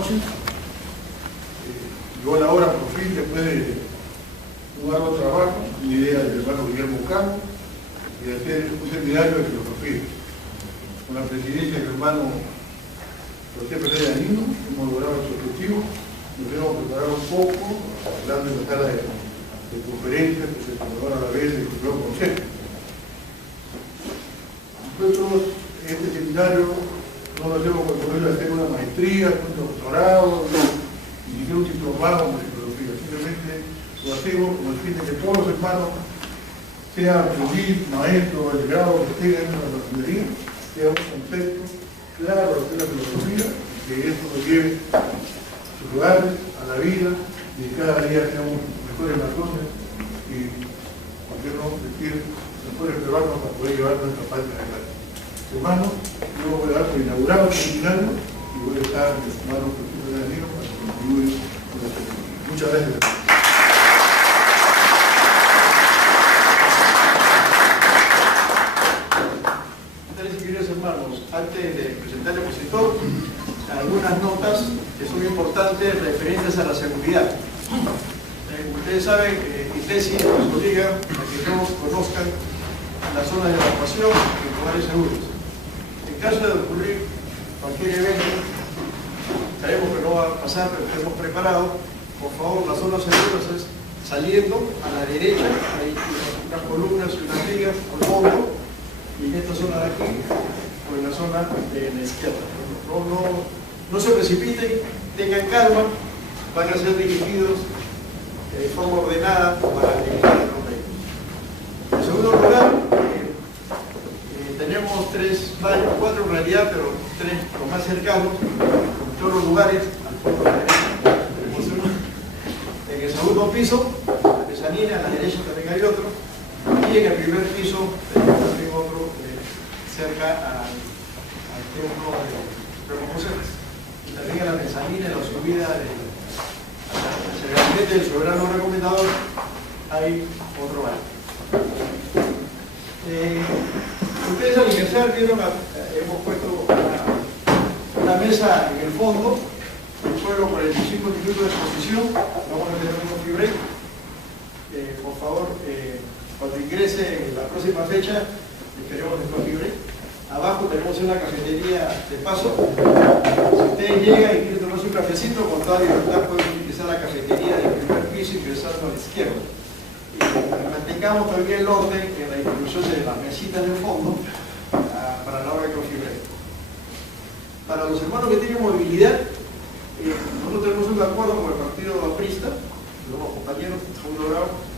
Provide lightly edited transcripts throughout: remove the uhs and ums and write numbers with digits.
noche. Llegó la hora por fin, después de un arduo trabajo, una idea del hermano Guillermo Cano y de hacer un seminario de filosofía. Con la presidencia del hermano José Pereira Nino, hemos logrado ese objetivo. Nos hemos preparado un poco, hablando en la sala de conferencias que se celebraron a la vez del nuevo consejo. Nosotros en este seminario no lo hacemos con el modelo de hacer una maestría, un doctorado, ni siquiera un diplomado en psicología. Simplemente lo hacemos con el fin de que todos los hermanos, sean feliz, maestro, el grado que tengan en la masonería, sea un concepto claro de la filosofía, que eso nos lleve a sus lugares, a la vida, y que cada día seamos mejores masones y, por qué no decir, mejores peruanos para poder llevar nuestra parte adelante. Hermanos, yo voy a dar por inaugurado el seminario y voy a estar en mis manos por el Danilo para que continúe con la ceremonia. Muchas gracias. Hermanos, antes de presentar el expositor, algunas notas que son importantes referentes a la seguridad. Ustedes saben que ITESI nos obliga a que todos conozcan las zonas de evacuación en lugares seguros. En caso de ocurrir cualquier evento, sabemos que no va a pasar, pero estemos preparados. Por favor, las zonas seguras es saliendo a la derecha, hay unas columnas y unas vigas al fondo, y en esta zona de aquí, o en la zona de la izquierda. No se precipiten, tengan calma, van a ser dirigidos de forma ordenada para evitar los problemas. En segundo lugar, tenemos 3 baños, 4 en realidad, pero 3 los más cercanos, en todos los lugares, al fondo de la derecha tenemos uno. En el segundo piso, la mezanina, a la derecha también hay otro, y en el primer piso tenemos también otro cerca al templo de José, y también a la mezanina, en la subida hacia el gabinete del soberano recomendador hay otro baño. Ustedes al ingresar vieron, hemos puesto una mesa en el fondo, fueron 45 minutos de exposición, vamos a tener un coffee break. Por favor, cuando ingrese en la próxima fecha, esperemos el coffee break. Abajo tenemos una cafetería de paso. Si ustedes llegan y quieren tomarse un cafecito, con toda libertad pueden utilizar la cafetería del primer piso ingresando a la izquierda. Mantengamos también el orden en la distribución de las mesitas del fondo para la hora de coffee break. Para los hermanos que tienen movilidad, nosotros tenemos un acuerdo con el partido aprista, los compañeros, segundo grado,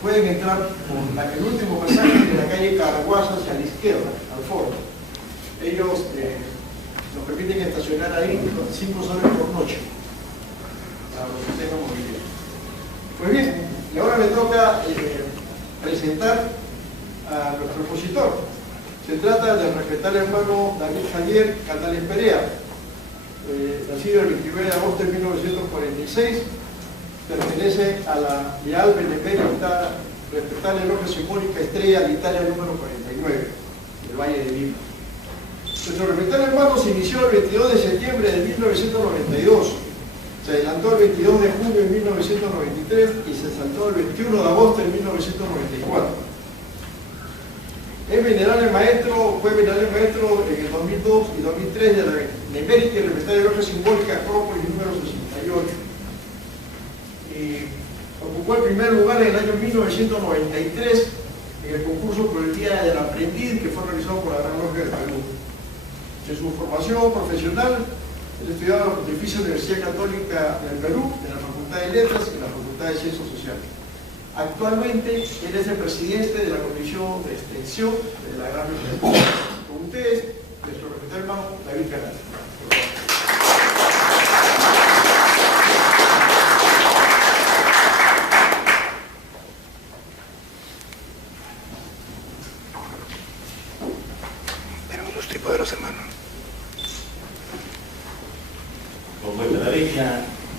pueden entrar por el último pasaje de la calle Caraguas hacia la izquierda, al fondo. Ellos nos permiten estacionar ahí 5 soles por noche, para los que tengan movilidad. Pues bien, y ahora me toca presentar a nuestro expositor. Se trata del respetable hermano Daniel Javier Catales Perea, nacido el 29 de agosto de 1946, pertenece a la Leal Benemérita Respetable Logia Simbólica Estrella de Italia número 49, del Valle de Lima. Nuestro respetable hermano se inició el 22 de septiembre de 1992, se adelantó el 22 de junio de 1993 y se saltó el 21 de agosto de 1994. Es venerable maestro, fue venerable maestro en el 2002 y 2003 de la Benemérita y Respetable Logia Simbólica Acrópolis número 68. Ocupó el primer lugar en el año 1993 en el concurso por el Día del Aprendiz que fue realizado por la Gran Logia del Perú. En su formación profesional, él estudiaba en la Pontificia Universidad Católica del Perú, en la Facultad de Letras y en la Facultad de Ciencias Sociales. Actualmente, él es el presidente de la Comisión de Extensión de la Gran Logia del Perú. Con ustedes, nuestro respetable hermano David Canales. Con vuestra derecha,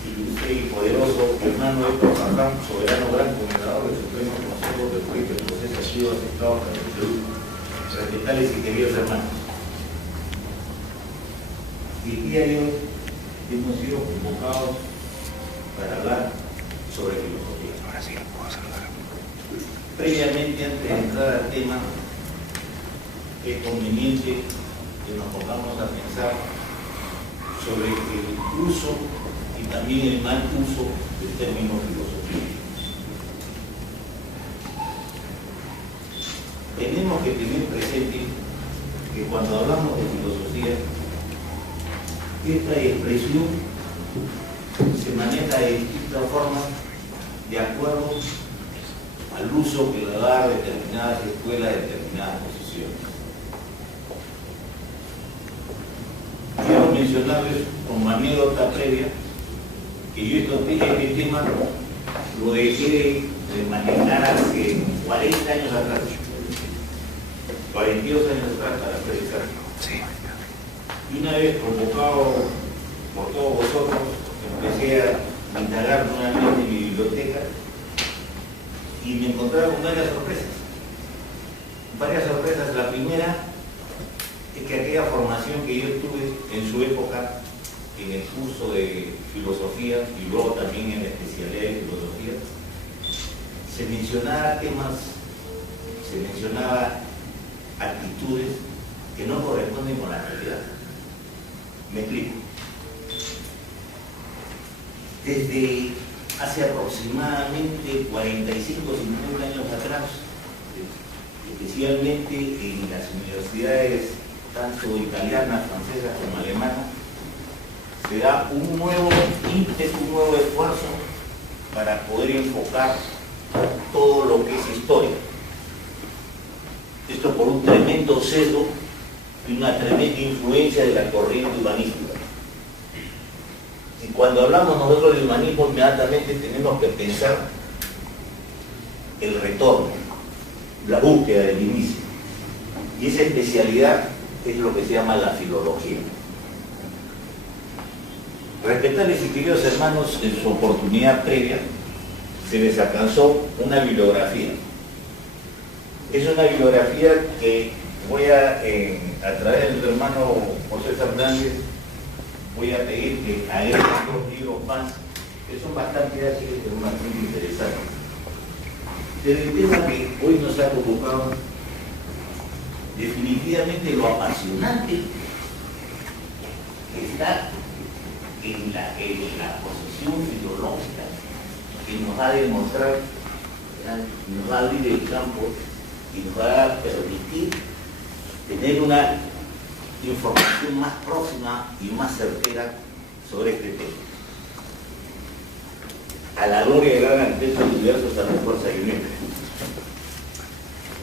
ilustre y poderoso hermano Héctor Jardán, soberano gran comendador del Supremo Consejo del País del proceso ha sido aceptado para el Perú. Respetables y queridos hermanos, Y el día de hoy hemos sido convocados para hablar sobre filosofía. Ahora sí, puedo saludar. Previamente, antes de entrar al tema, es conveniente que nos pongamos a pensar sobre el uso y también el mal uso del término filosofía. Tenemos que tener presente que cuando hablamos de filosofía, esta expresión se maneja de distintas formas de acuerdo al uso que le da determinadas escuelas, determinadas posiciones. Quiero mencionarles como anécdota previa que yo este tema lo dejé de manejar hace 40 años atrás, 42 años atrás para precisar. Sí. Y una vez convocado por todos vosotros, empecé a indagar nuevamente en mi biblioteca y me encontraba con varias sorpresas. Varias sorpresas. La primera es que aquella formación que yo tuve en su época, en el curso de filosofía y luego también en la especialidad de filosofía, se mencionaba temas, se mencionaba actitudes que no corresponden con la realidad. Me explico. Desde hace aproximadamente 45 o 50 años atrás, especialmente en las universidades tanto italianas, francesas como alemanas, se da un nuevo ímpetu, un nuevo esfuerzo para poder enfocar todo lo que es historia. Esto por un tremendo sesgo y una tremenda influencia de la corriente humanística. Y cuando hablamos nosotros de humanismo, inmediatamente tenemos que pensar el retorno, la búsqueda del inicio. Y esa especialidad es lo que se llama la filología. Respetarles y queridos hermanos, en su oportunidad previa se les alcanzó una bibliografía. Es una bibliografía que voy a través de mi hermano José Fernández, voy a pedir que agreguen 2 libros más, que son bastante ágiles, pero bastante interesantes. Del tema que hoy nos ha convocado, definitivamente lo apasionante que está en la posición filológica que nos va a demostrar, ¿verdad? Nos va a abrir el campo y nos va a permitir tener una información más próxima y más certera sobre este tema. A la gloria del gran arquitecto del universo, salud, fuerza y unión.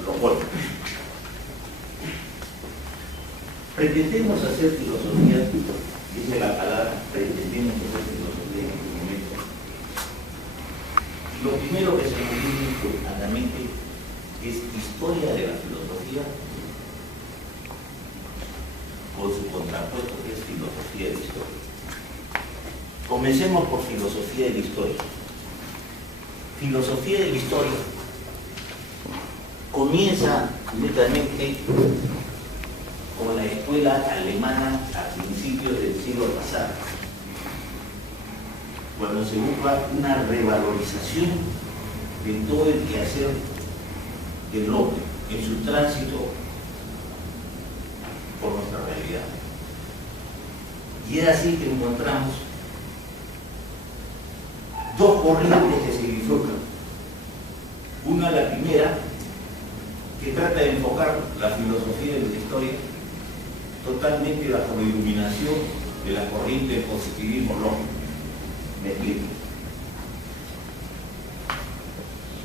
Lo cual pretendemos hacer filosofía, dice la palabra, pretendemos hacer filosofía en este momento. Y lo primero que se nos viene a la mente es historia de la filosofía con su contrapuesto, que es filosofía de la historia. Comencemos por filosofía de la historia. Filosofía de la historia comienza netamente con la escuela alemana a principios del siglo pasado, cuando se busca una revalorización de todo el quehacer del hombre en su tránsito por nuestra realidad. Y es así que encontramos 2 corrientes que se bifurcan. Una, la primera, que trata de enfocar la filosofía de la historia totalmente bajo la iluminación de la corriente del positivismo lógico. Me explico.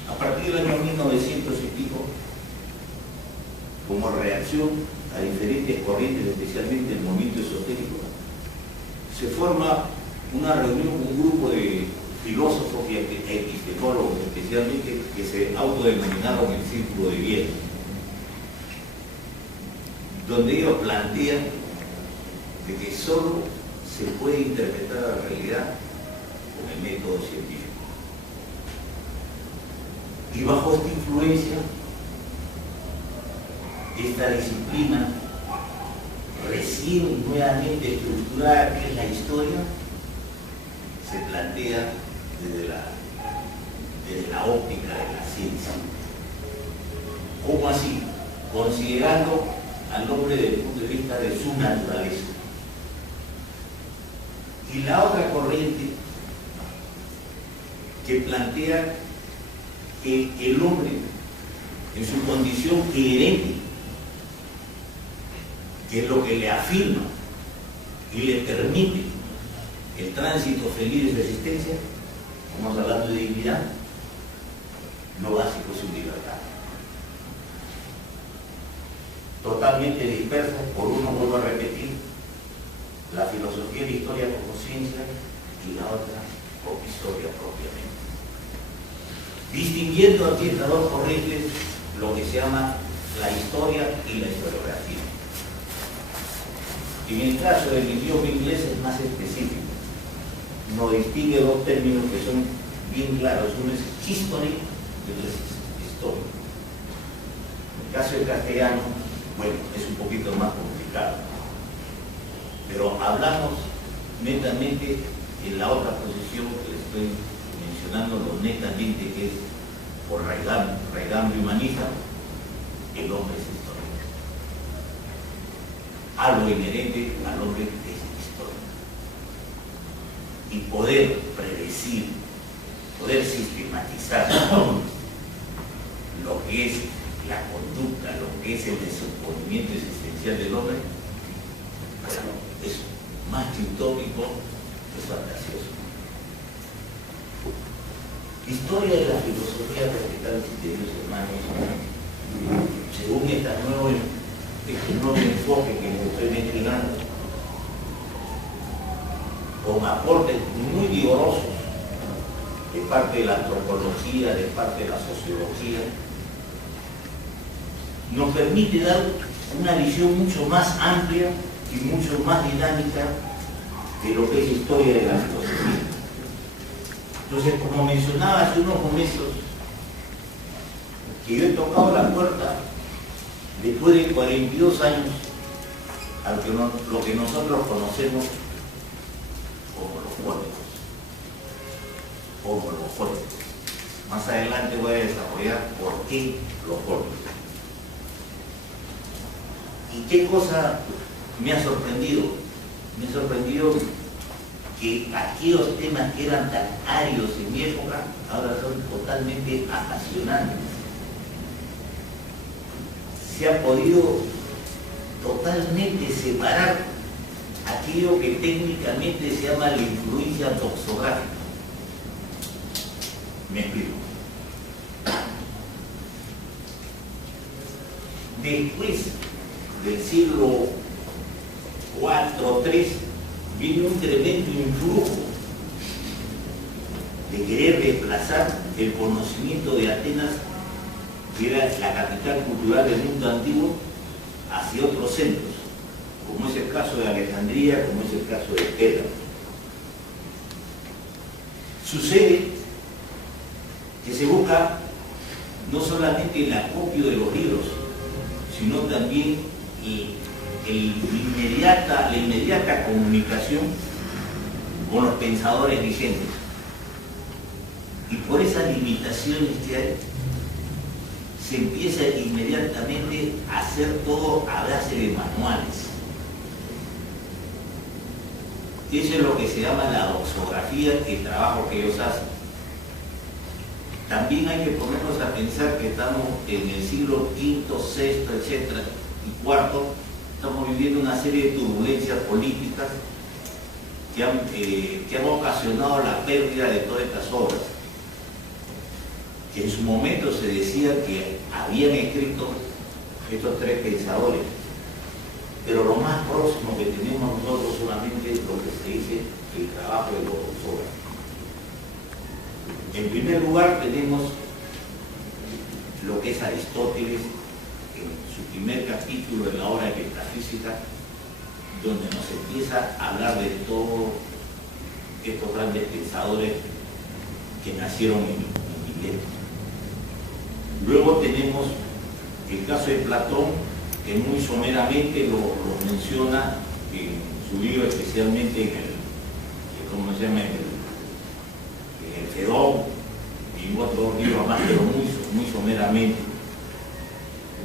A partir del año 1900 y pico, como reacción a diferentes corrientes, especialmente el movimiento esotérico, se forma una reunión, un grupo de filósofos y epistemólogos, especialmente, que se autodenominaron el Círculo de Viena, donde ellos plantean de que solo se puede interpretar la realidad con el método científico. Y bajo esta influencia, esta disciplina recién nuevamente estructurada que es la historia, se plantea desde la óptica de la ciencia. ¿Cómo así? Considerando al hombre desde el punto de vista de su naturaleza. Y la otra corriente que plantea que el hombre, en su condición inherente, que es lo que le afirma y le permite el tránsito feliz de su existencia, estamos hablando de dignidad, lo básico es su libertad. Totalmente dispersa, por uno vuelvo a repetir, la filosofía de la historia como ciencia y la otra como historia propiamente. Distinguiendo aquí estas dos corrientes lo que se llama la historia y la historiografía. En el caso del idioma inglés es más específico. Nos distingue dos términos que son bien claros. Uno es history y otro es historia. En el caso del castellano, bueno, es un poquito más complicado. Pero hablamos netamente en la otra posición que les estoy mencionando, lo netamente que es por raigambre humanista, el hombre es historia. Algo inherente al hombre es historia. Y poder predecir, poder sistematizar lo que es la conducta, lo que es el descomponimiento existencial del hombre, bueno, es más que utópico, es fantasioso. Historia de la filosofía, respetables y queridos hermanos, según este nuevo enfoque que me estoy mencionando, con aportes muy vigorosos de parte de la antropología, de parte de la sociología, nos permite dar una visión mucho más amplia y mucho más dinámica de lo que es historia de la filosofía. Entonces, como mencionaba hace unos momentos, que yo he tocado la puerta después de 42 años a lo que nosotros conocemos como los códigos. Más adelante voy a desarrollar por qué los códigos. ¿Y qué cosa me ha sorprendido? Me ha sorprendido que aquellos temas que eran tan áridos en mi época ahora son totalmente apasionantes. Se ha podido totalmente separar aquello que técnicamente se llama la influencia doxográfica. Me explico. Después del siglo IV o III viene un tremendo influjo de querer desplazar el conocimiento de Atenas, que era la capital cultural del mundo antiguo, hacia otros centros, como es el caso de Alejandría, como es el caso de Pérgamo. Sucede que se busca no solamente el acopio de los libros, sino también la inmediata comunicación con los pensadores vigentes. Y por esas limitaciones que hay, se empieza inmediatamente a hacer todo a base de manuales. Eso es lo que se llama la doxografía, el trabajo que ellos hacen. También hay que ponernos a pensar que estamos en el siglo V, VI, etcétera, y IV, estamos viviendo una serie de turbulencias políticas que han ocasionado la pérdida de todas estas obras, que en su momento se decía que habían escrito estos tres pensadores, pero lo más próximo que tenemos nosotros solamente es lo que se dice el trabajo de los autores. En primer lugar tenemos lo que es Aristóteles en su primer capítulo de la obra de Metafísica, donde nos empieza a hablar de todos estos grandes pensadores que nacieron en Mileto. Luego tenemos el caso de Platón, que muy someramente lo menciona en su libro, especialmente en el, ¿cómo se llama? En el Fedón y en otros libros más, pero muy someramente.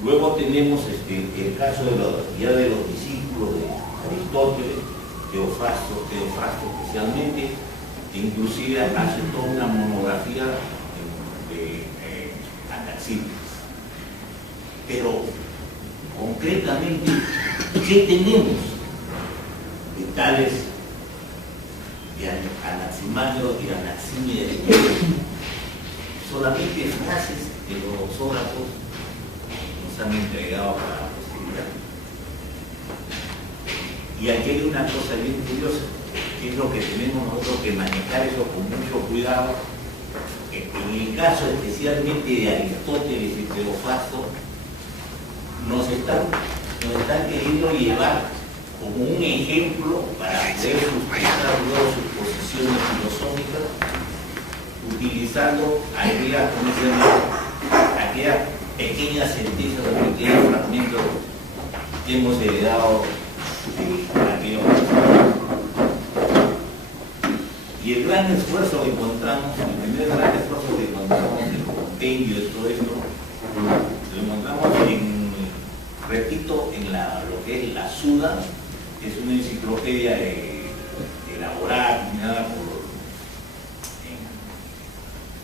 Luego tenemos el caso de los discípulos de Aristóteles, Teofrasto especialmente, que inclusive hace toda una monografía de Anaxímenes. Pero concretamente, ¿qué tenemos de tales de Anaximandro y Anaxímenes? Solamente frases que los ógrafos nos han entregado para la posteridad. Y aquí hay una cosa bien curiosa, que es lo que tenemos nosotros que manejar eso con mucho cuidado. En el caso especialmente de Aristóteles y Teofrasto, nos están queriendo llevar como un ejemplo para poder sustentar luego sus posiciones filosóficas, utilizando aquellas pequeñas sentencias o pequeños fragmentos que hemos heredado de aquellos. Y el gran esfuerzo que encontramos, el primer gran esfuerzo que encontramos en el compendio de todo esto, lo encontramos repito, en lo que es la Suda, que es una enciclopedia elaborada, terminada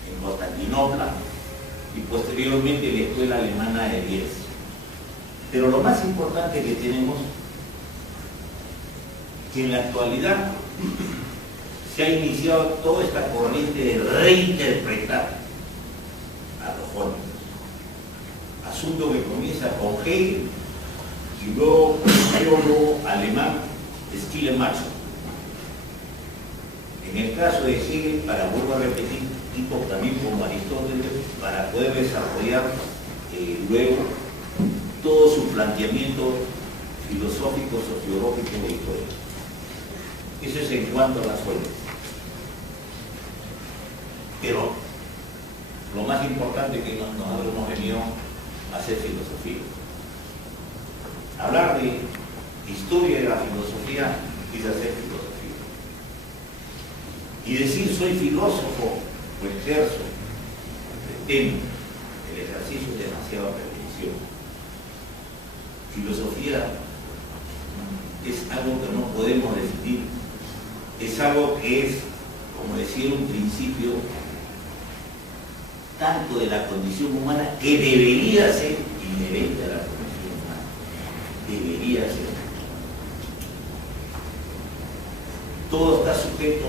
en Constantinopla, y posteriormente la Escuela Alemana de Viena. Pero lo más importante que tenemos, que en la actualidad se ha iniciado toda esta corriente de reinterpretar a los jóvenes. Asunto que comienza con Hegel y luego un teólogo alemán, Schleiermacher. En el caso de Hegel, vuelvo a repetir, tipos también como Aristóteles, para poder desarrollar luego todo su planteamiento filosófico, sociológico y histórico. Eso es en cuanto a las fuentes. Pero lo más importante que nosotros hemos venido a hacer filosofía. Hablar de historia de la filosofía es hacer filosofía. Y decir soy filósofo o ejerzo, pretendo, el ejercicio es demasiada pretensión. Filosofía es algo que no podemos definir, es algo que es, como decía en un principio, tanto de la condición humana que debería ser inherente a la condición humana. Debería ser. Todo está sujeto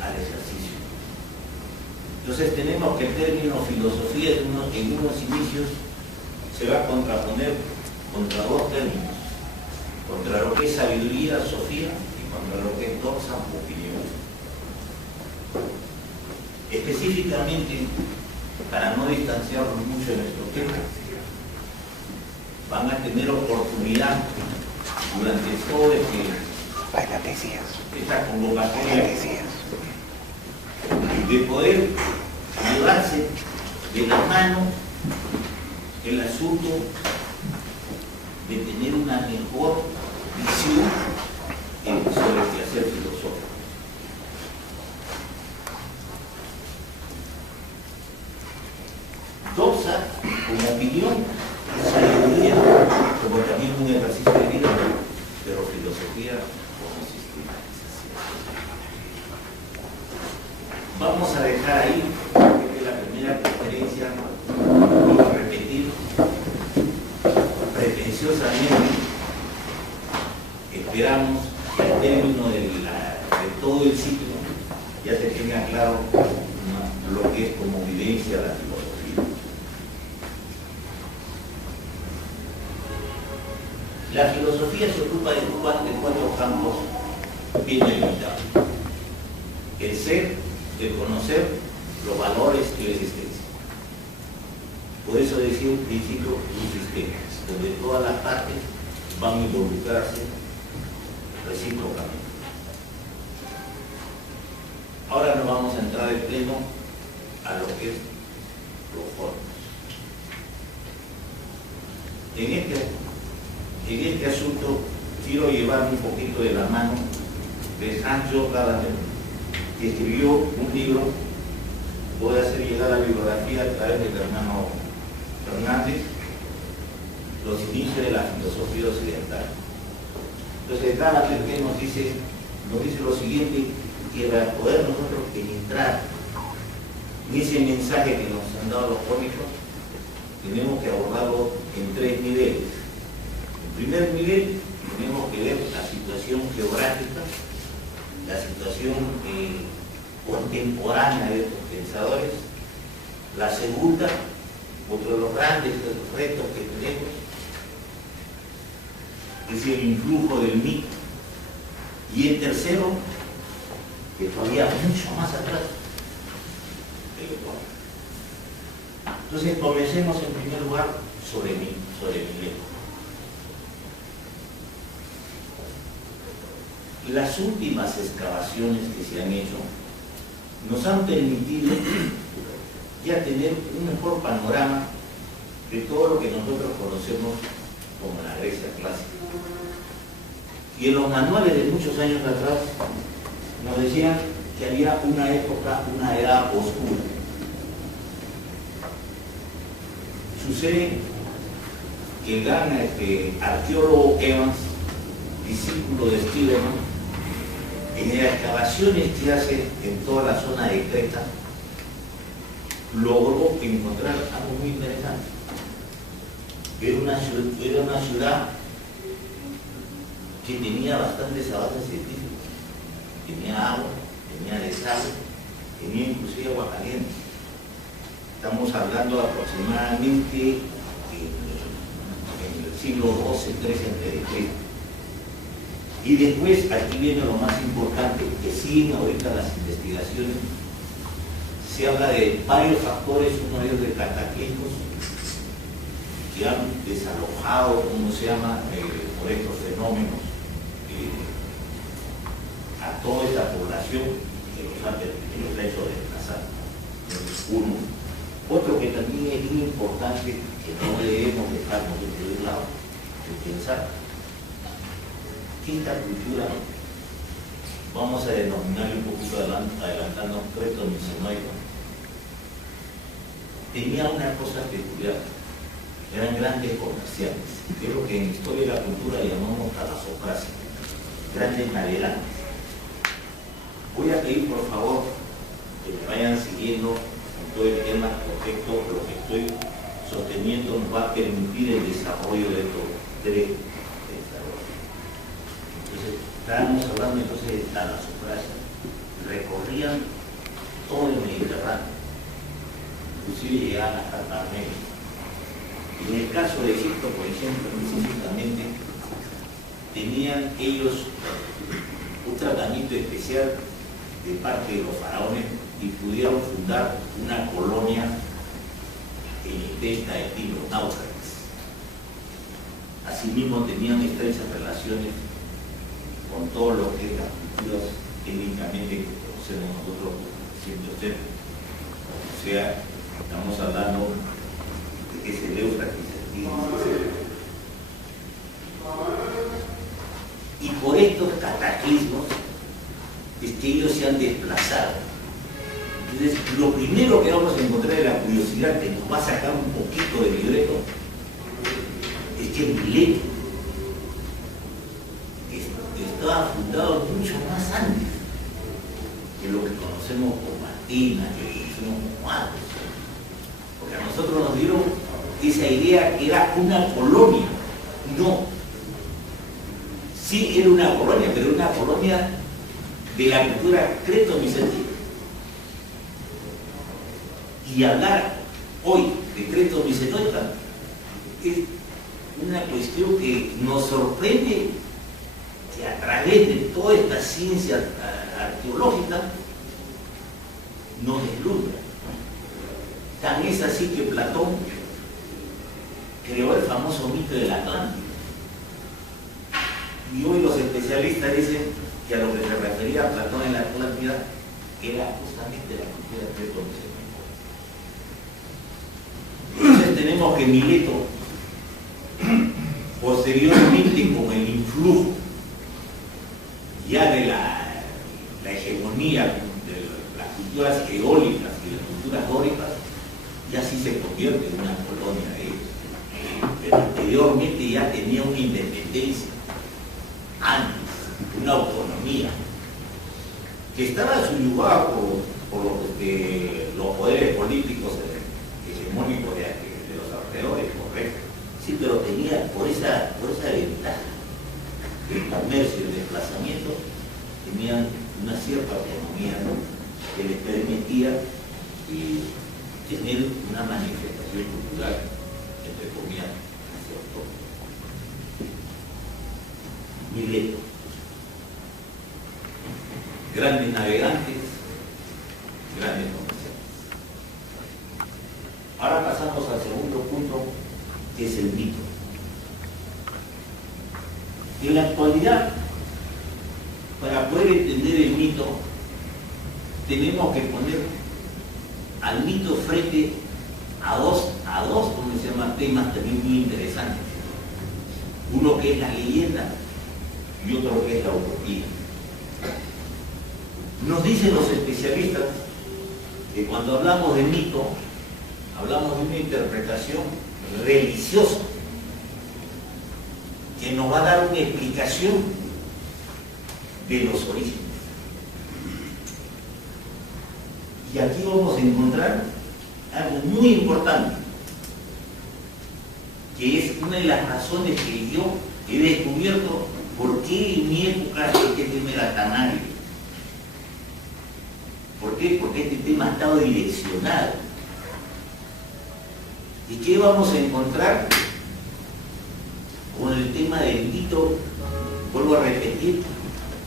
al ejercicio. Entonces tenemos que el término filosofía en unos inicios se va a contraponer contra dos términos, contra lo que es sabiduría, sofía, y contra lo que es doxa, opinión. Específicamente, para no distanciarnos mucho de nuestro tema, van a tener oportunidad durante todo esta convocatoria de poder llevarse de la mano el asunto de tener una mejor visión sobre el quehacer filosófico. Doxa como opinión, sabiduría como también un ejercicio de vida, pero filosofía como sistematización. Vamos a dejar ahí, que es la primera conferencia, vamos a repetir pretenciosamente. Esperamos que al término de todo el ciclo ya se tenga claro lo que es como vivencia la filosofía. La filosofía se ocupa de cuatro campos bien delimitados. El ser, el conocer, los valores y la existencia. Por eso decía un principio, un sistema, donde todas las partes van a involucrarse recíprocamente. Ahora nos vamos a entrar de pleno a lo que es los formas. En este en este asunto quiero llevar un poquito de la mano de Hans-Georg Gadamer, que escribió un libro. Voy a hacer llegar la bibliografía a través del hermano Fernández, Los inicios de la filosofía occidental. Entonces, Gadamer nos dice lo siguiente, que para poder nosotros penetrar en ese mensaje que nos han dado los cómicos, tenemos que abordarlo en 3 niveles. En primer nivel, tenemos que ver la situación geográfica, la situación contemporánea de estos pensadores. La segunda, otro de los grandes retos que tenemos, es el influjo del mito. Y el tercero, que todavía mucho más atrás, el Ecuador. Entonces comencemos en primer lugar sobre Mileto. Las últimas excavaciones que se han hecho nos han permitido ya tener un mejor panorama de todo lo que nosotros conocemos como la Grecia clásica. Y en los manuales de muchos años atrás nos decían que había una época, una edad oscura. Sucede que el gran arqueólogo Evans, discípulo de Stevenson, en las excavaciones que hace en toda la zona de Creta, logró encontrar algo muy interesante. Era una ciudad que tenía bastantes avances científicos. Tenía agua, tenía desagüe, tenía inclusive agua caliente. Estamos hablando aproximadamente en el siglo XII, XIII a.C. Y después, aquí viene lo más importante, que siguen ahorita las investigaciones. Se habla de varios factores, uno de ellos de cataclismos, que han desalojado, ¿cómo se llama?, por estos fenómenos, a toda esta población que los ha hecho desplazar. Uno. Otro que también es muy importante, que no debemos dejarnos de lado, de pensar, que esta cultura, vamos a denominarle un poquito adelantando, Creto Micenoico, tenía una cosa peculiar, eran grandes comerciantes, que es lo que en la historia de la cultura llamamos talasocracia, grandes navegantes. Voy a pedir por favor que me vayan siguiendo con todo el tema, porque lo que estoy sosteniendo nos va a permitir el desarrollo de estos 3 pensadores. Entonces, estábamos hablando entonces de talasocracia, recorrían todo el Mediterráneo, inclusive llegaban hasta Carmelo. Y en el caso de Egipto, por ejemplo, específicamente, tenían ellos un tratamiento especial de parte de los faraones y pudieron fundar una colonia en el delta del Nilo, Náufragas. Asimismo tenían estrechas relaciones con todo lo que es las culturas técnicamente que conocemos nosotros siendo ustedes. O sea, estamos hablando de que es el Éufrates. Y por estos cataclismos es que ellos se han desplazado. Entonces, lo primero que vamos a encontrar de la curiosidad que nos va a sacar un poquito de libreto es que Mileto estaba fundado mucho más antes que lo que conocemos como Atenas, que conocemos como Athos. Porque a nosotros nos dieron esa idea que era una colonia. No. Sí era una colonia, pero una colonia de la cultura creto-bizantina. Y hablar hoy de Creto-Micenoica es una cuestión que nos sorprende, que a través de toda esta ciencia arqueológica nos deslumbra. Tan es así que Platón creó el famoso mito de la Atlántida. Y hoy los especialistas dicen que a lo que se refería a Platón en la Atlántida era justamente la cultura creto-micenoica. Entonces tenemos que Mileto Posteriormente, con el influjo ya de la hegemonía de las culturas eólicas y las culturas dóricas, ya sí se convierte en una colonia de ellos. Pero anteriormente ya tenía una independencia, antes, una autonomía, que estaba subyugada por los poderes políticos hegemónicos de los alrededores, correcto. Sí, pero tenía por esa ventaja, el comercio y el desplazamiento, tenían una cierta autonomía, ¿no?, que les permitía tener una manifestación cultural, entre comillas, ¿cierto? Miletos, grandes navegantes, grandes comerciantes. Ahora pasamos al segundo punto, que es el mito. En la actualidad, para poder entender el mito, tenemos que poner al mito frente a dos ¿cómo se llama?, temas también muy interesantes. Uno que es la leyenda y otro que es la utopía. Nos dicen los especialistas que cuando hablamos de mito, hablamos de una interpretación religiosa que nos va a dar una explicación de los orígenes. Y aquí vamos a encontrar algo muy importante, que es una de las razones que yo he descubierto por qué en mi época este tema era tan árido. ¿Por qué? Porque este tema ha estado direccionado. ¿Y qué vamos a encontrar con el tema del mito? Vuelvo a repetir,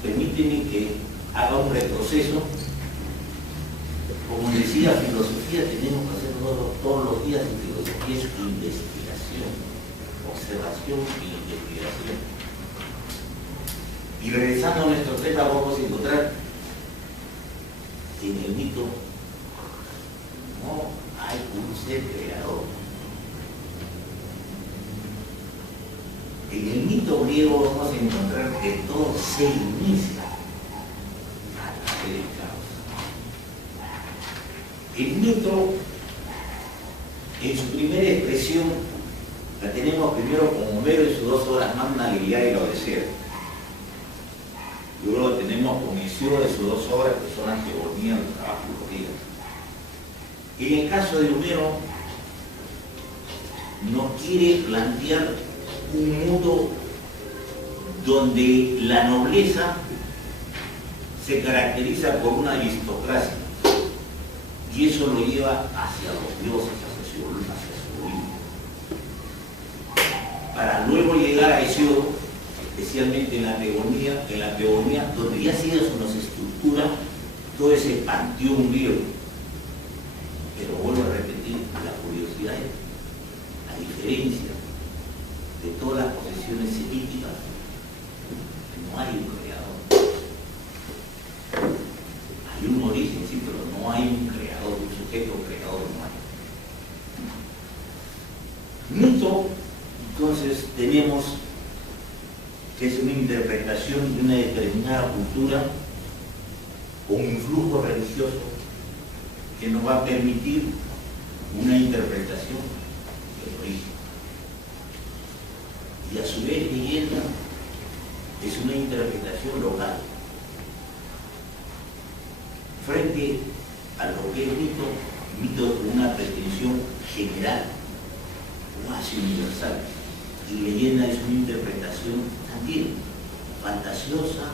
permíteme que haga un retroceso. Como decía, filosofía tenemos que hacer todos los días, y filosofía es investigación, observación e investigación. Y regresando a nuestro tema, vamos a encontrar que en el mito no hay un ser creador. En el mito griego vamos a encontrar que todo se inicia a través del caos. El mito, en su primera expresión, la tenemos primero con Homero y sus 2 obras magnas, la Ilíada y la Odisea. Luego lo tenemos con Hesíodo de sus 2 obras, que son las Teogonía, los trabajos griegos. En el caso de Homero, nos quiere plantear un mundo donde la nobleza se caracteriza por una aristocracia, y eso lo lleva hacia los dioses, hacia su Olimpo, para luego llegar a Hesíodo, especialmente en la Teogonía, donde ya se nos estructura todo ese panteón griego. Pero vuelvo a repetir, la curiosidad es, a diferencia de todas las posesiones semíticas, no hay un creador. Hay un origen, sí, pero no hay un creador, un sujeto creador, no hay. Mito, entonces, tenemos que es una interpretación de una determinada cultura o un influjo religioso que nos va a permitir una interpretación del origen. Y a su vez, leyenda es una interpretación local. Frente a lo que es mito con una pretensión general, casi universal. Y leyenda es una interpretación también fantasiosa,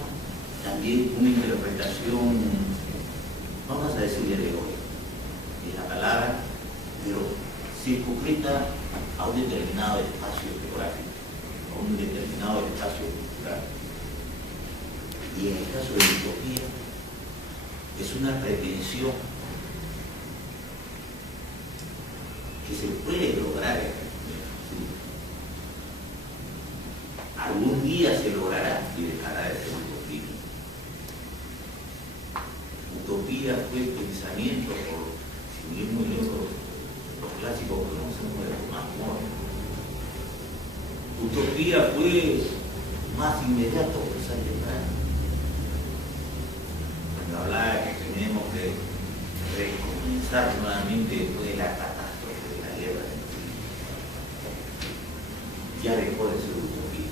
también una interpretación, vamos a decirle alegórica, es la palabra, pero circunscrita a un determinado espacio geográfico, a un determinado espacio cultural. Y en el caso de la utopía, es una pretensión que se puede lograr. Algún día se logrará y dejará de ser utopía. Utopía fue pensamiento, por sin ir muy lejos, los clásicos que conocemos de los más modernos. utopía fue más inmediato que esa temprana. Cuando hablaba que tenemos que recomenzar nuevamente después de la catástrofe de la guerra, ya dejó de ser utopía.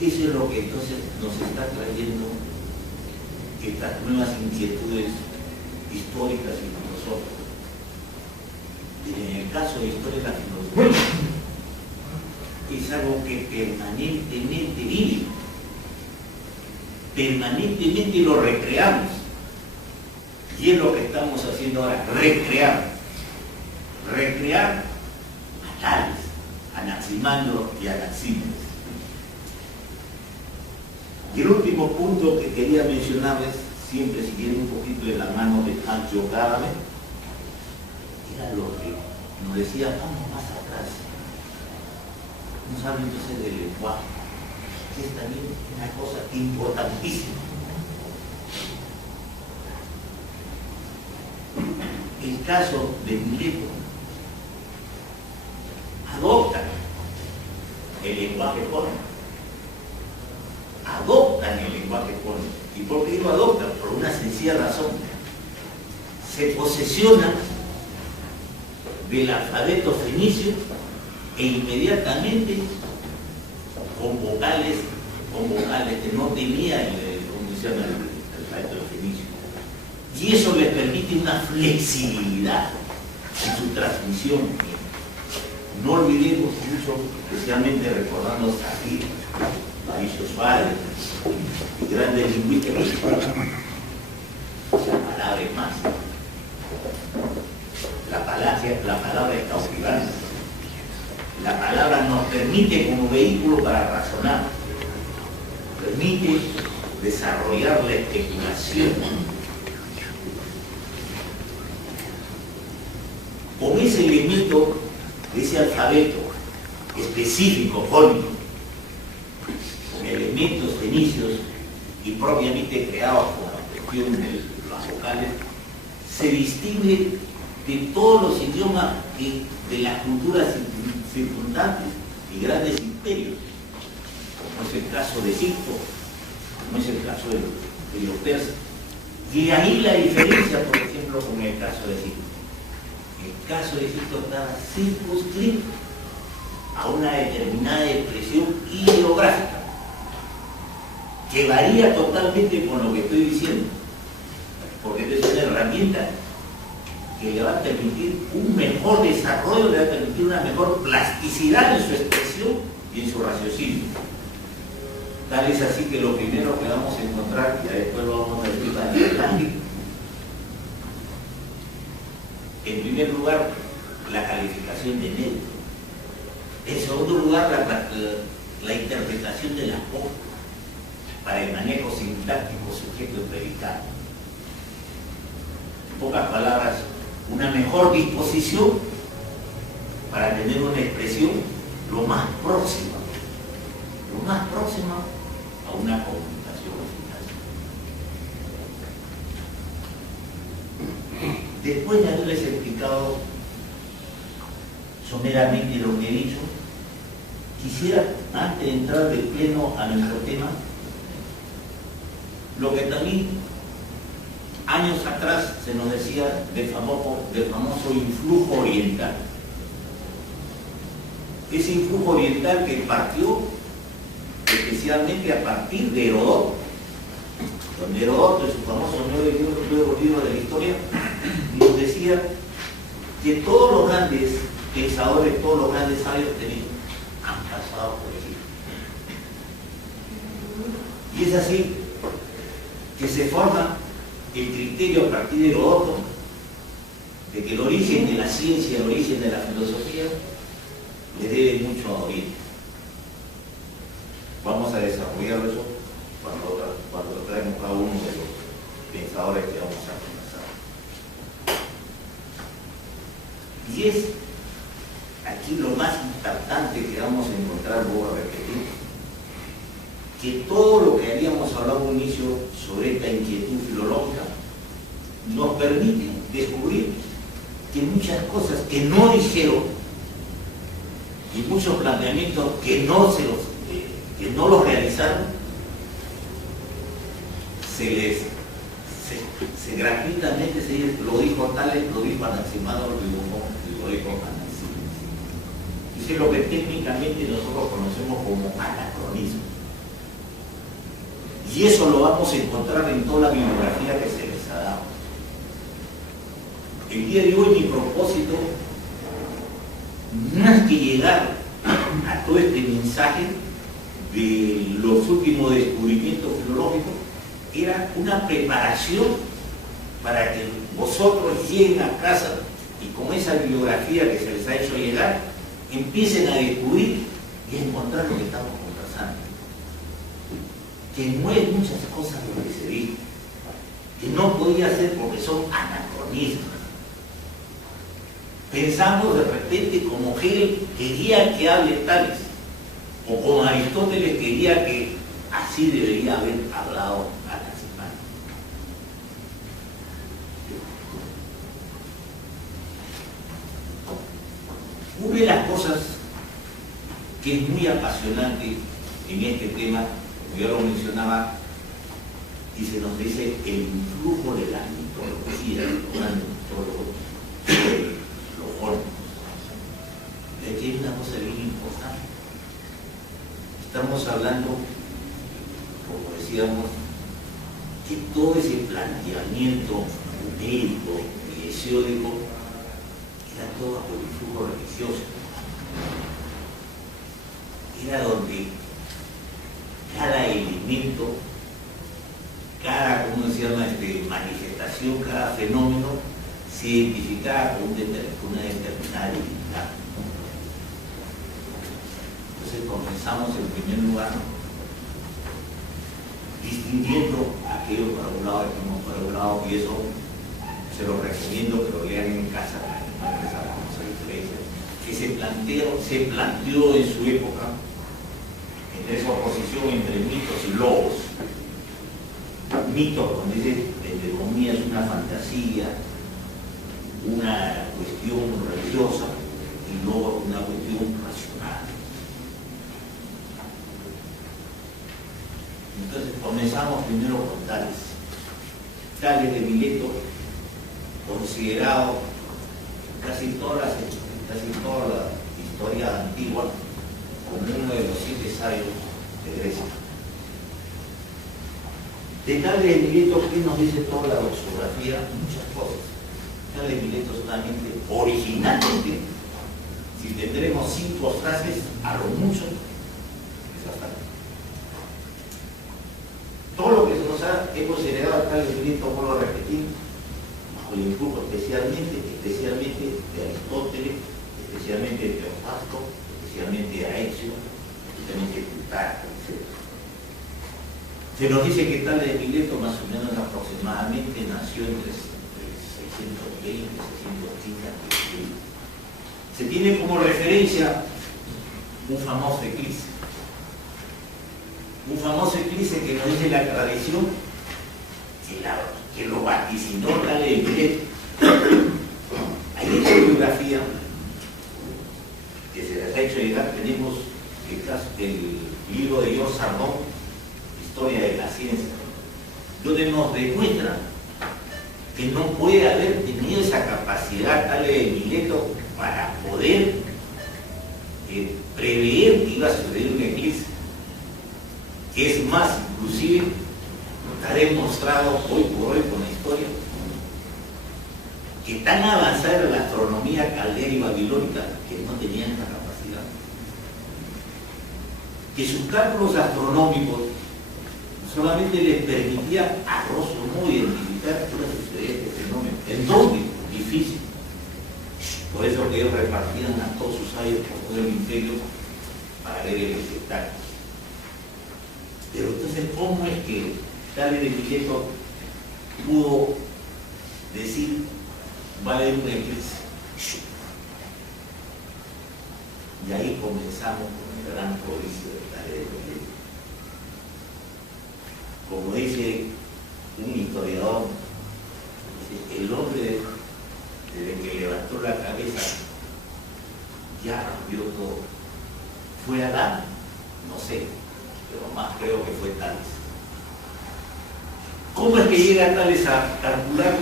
Eso es lo que entonces nos está trayendo estas nuevas inquietudes históricas y filosóficas. Y en el caso de historia de la filosofía, es algo que permanentemente vive, permanentemente lo recreamos. Y es lo que estamos haciendo ahora, recrear a Tales, a Anaximandro y a Anaxímenes. Y el último punto que quería mencionarles, siempre siguiendo un poquito de la mano de Pancho Gávame, era lo que nos decía, vamos más atrás. Nos habla entonces del lenguaje, que es también una cosa importantísima. El caso de Mileto adoptan el lenguaje jónico. Adoptan el lenguaje jónico. ¿Y por qué lo adoptan? Por una sencilla razón. Se posesionan del alfabeto fenicio e inmediatamente con vocales que no tenía el alfabeto fenicio. Y eso les permite una flexibilidad en su transmisión. No olvidemos mucho, especialmente recordando a Mauricio Suárez y grandes lingüistas, la palabra es más. La palabra es cautivante. La palabra nos permite como vehículo para razonar, permite desarrollar la especulación. Con ese elemento, de ese alfabeto específico, jónico, con elementos fenicios y propiamente creados con la cuestión de las vocales, se distingue de todos los idiomas de las culturas circundantes y grandes imperios, como es el caso de Egipto, como es el caso de los persas. Y de ahí la diferencia, por ejemplo, con el caso de Egipto. El caso de Egipto estaba circunscrito a una determinada expresión ideográfica que varía totalmente con lo que estoy diciendo, porque es una herramienta que le va a permitir un mejor desarrollo, le va a permitir una mejor plasticidad en su expresión y en su raciocinio. Tal es así que lo primero que vamos a encontrar, y después lo vamos a decir en el ámbito, en primer lugar, la calificación de medio. En segundo lugar, la interpretación de las cosas para el manejo sintáctico sujeto y predicado. En pocas palabras, una mejor disposición para tener una expresión lo más próxima a una comunicación eficaz. Después de haberles explicado someramente lo que he dicho, quisiera, antes de entrar de pleno a nuestro tema, lo que también años atrás se nos decía del famoso influjo oriental. Ese influjo oriental que partió especialmente a partir de Heródoto, donde Heródoto, en su famoso nuevo libro de la historia, nos decía que todos los grandes pensadores, todos los grandes sabios han pasado por Egipto. Y es así que se forma el criterio a partir de Heródoto de que el origen de la ciencia, el origen de la filosofía, le debe mucho a Oriente. Vamos a desarrollar eso cuando traemos cada uno de los pensadores que vamos a conversar. Y es aquí lo más impactante que vamos a encontrar, voy a repetir, que todo lo que habíamos hablado al inicio sobre esta inquietud filológica nos permite descubrir que muchas cosas que no dijeron y muchos planteamientos que no los realizaron, gratuitamente se dice, lo dijo Tales, lo dijo Anaximandro, lo dijo Anaximandro. Dice lo que técnicamente nosotros conocemos como anacronismo. Y eso lo vamos a encontrar en toda la bibliografía que se les ha dado. El día de hoy mi propósito, más que llegar a todo este mensaje de los últimos descubrimientos filológicos, era una preparación para que vosotros lleguen a casa y con esa bibliografía que se les ha hecho llegar, empiecen a descubrir y a encontrar lo que estamos conversando. Que no es muchas cosas lo que se dijo, que no podía ser porque son anacronismos. Pensamos de repente como Hegel quería que hable Tales, o como Aristóteles quería que así debería haber hablado Anaximandro. Una de las cosas que es muy apasionante en este tema, como yo lo mencionaba, y se nos dice el influjo de la mitología, los órganos. Y aquí hay una cosa bien importante. Estamos hablando, como decíamos, que todo ese planteamiento numérico y hesiódico era todo bajo el flujo religioso. Era donde cada elemento, cada, ¿cómo se llama?, manifestación, cada fenómeno se identificaba con una determinada divinidad. Entonces comenzamos en primer lugar distinguiendo aquello para un lado, aquello para un lado, y eso se lo recomiendo que lo lean en casa para que no empezamos a diferencia, que se planteó en su época en esa oposición entre mitos y logos. Mito, cuando dice, entre comillas, una fantasía, una cuestión religiosa, y luego una cuestión racional. Entonces comenzamos primero con Tales. Tales de Mileto, considerado casi toda la historia antigua como uno de los 7 sabios de Grecia. De Tales de Mileto, ¿qué nos dice toda la doxografía? Muchas cosas. Tales de Mileto solamente, originalmente, si tendremos 5 frases, a lo mucho, es bastante. Todo lo que se nos hemos heredado a Tales de Mileto, vuelvo a repetir, bajo el influjo especialmente de Aristóteles, especialmente de Teofasto, especialmente de Aexio, especialmente de Plutarco, etc. Se nos dice que Tales de Mileto, más o menos aproximadamente, nació entre 620 y 680 a.C. Se tiene como referencia un famoso eclipse. Un famoso eclipse que nos dice la tradición que lo vaticinó Tales de Mileto. Hay en la bibliografía que se les ha hecho llegar, tenemos el libro de George Sardón, Historia de la Ciencia, donde nos demuestra que no puede haber tenido esa capacidad Tales de Mileto para poder prever que iba a suceder un eclipse. Es más, inclusive está demostrado hoy por hoy con la historia que tan avanzada era la astronomía caldea y babilónica que no tenían esa capacidad. Que sus cálculos astronómicos solamente les permitía a grosso modo identificar qué iba a suceder este fenómeno. ¿En dónde? Difícil. Por eso que ellos repartían a todos sus sabios por todo el imperio para ver el espectáculo. Pero entonces, ¿cómo es que Tales de Mileto pudo decir va a haber un eclipse? Y ahí comenzamos con el gran codicio de Tales de Mileto. Como dice un historiador, dice, el hombre desde que levantó la cabeza ya rompió todo. ¿Fue Adán? No sé, pero más creo que fue Tales. ¿Cómo es que llega Tales a calcular?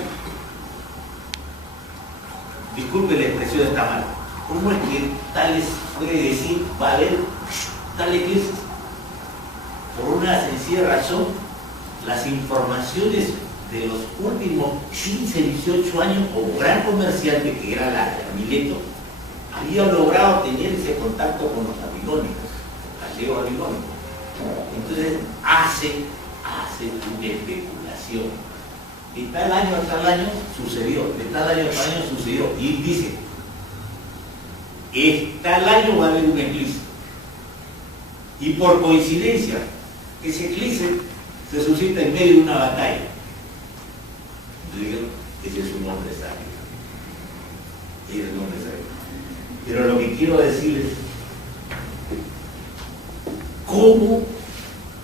Disculpe la expresión, está mal. ¿Cómo es que Tales puede decir, va a haber tal eclipse? Por una sencilla razón, las informaciones de los últimos 15, 18 años como gran comerciante que era la Mileto, había logrado tener ese contacto con los babilónicos, gallegos babilónicos. Entonces hace una especulación. De tal año a tal año sucedió, de tal año a tal año sucedió. Y dice, tal año va a haber un eclipse. Y por coincidencia, ese eclipse se suscita en medio de una batalla. Yo digo, ese es un hombre sabio. Ese es un hombre sabio. Pero lo que quiero decirles, cómo